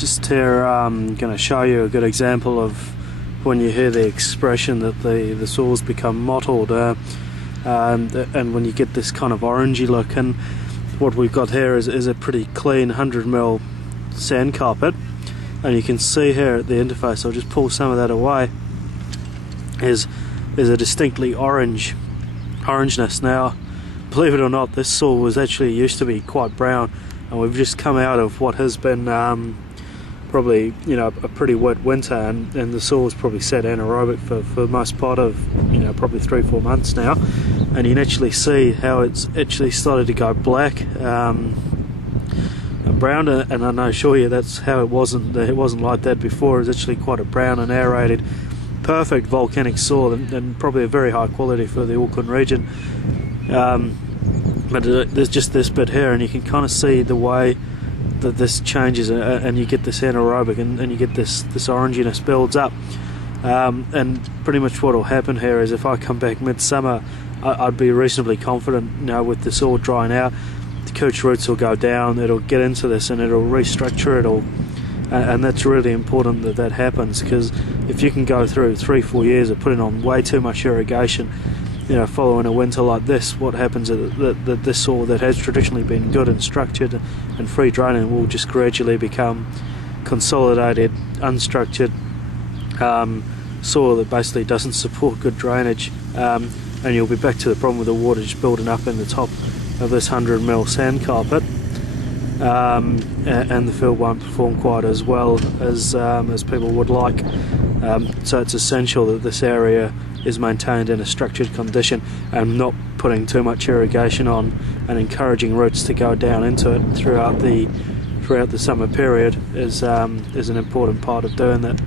Just here, I'm going to show you a good example of when you hear the expression that the soil's become mottled, and when you get this kind of orangey look. And what we've got here is a pretty clean 100mm sand carpet, and you can see here at the interface, I'll just pull some of that away, is a distinctly orangeness. Now, believe it or not, this soil was actually used to be quite brown, and we've just come out of what has been probably, you know, a pretty wet winter, and the soil's probably set anaerobic for the most part of, you know, probably 3-4 months now, and you can actually see how it's actually started to go black and brown, and I assure you that's how it wasn't like that before. It was actually quite a brown and aerated, perfect volcanic soil, and probably a very high quality for the Auckland region. But there's just this bit here, and you can kind of see the way that this changes, and you get this anaerobic, and you get this oranginess builds up, and pretty much what will happen here is if I come back midsummer, I'd be reasonably confident, you know, with this all drying out, the couch roots will go down, it'll get into this and it'll restructure it all, and that's really important that happens, because if you can go through 3-4 years of putting on way too much irrigation, you know, following a winter like this, what happens is that this soil that has traditionally been good and structured and free draining will just gradually become consolidated, unstructured soil that basically doesn't support good drainage, and you'll be back to the problem with the water just building up in the top of this 100mm sand carpet, and the field won't perform quite as well as people would like. So it's essential that this area is maintained in a structured condition, and not putting too much irrigation on and encouraging roots to go down into it throughout the summer period is an important part of doing that.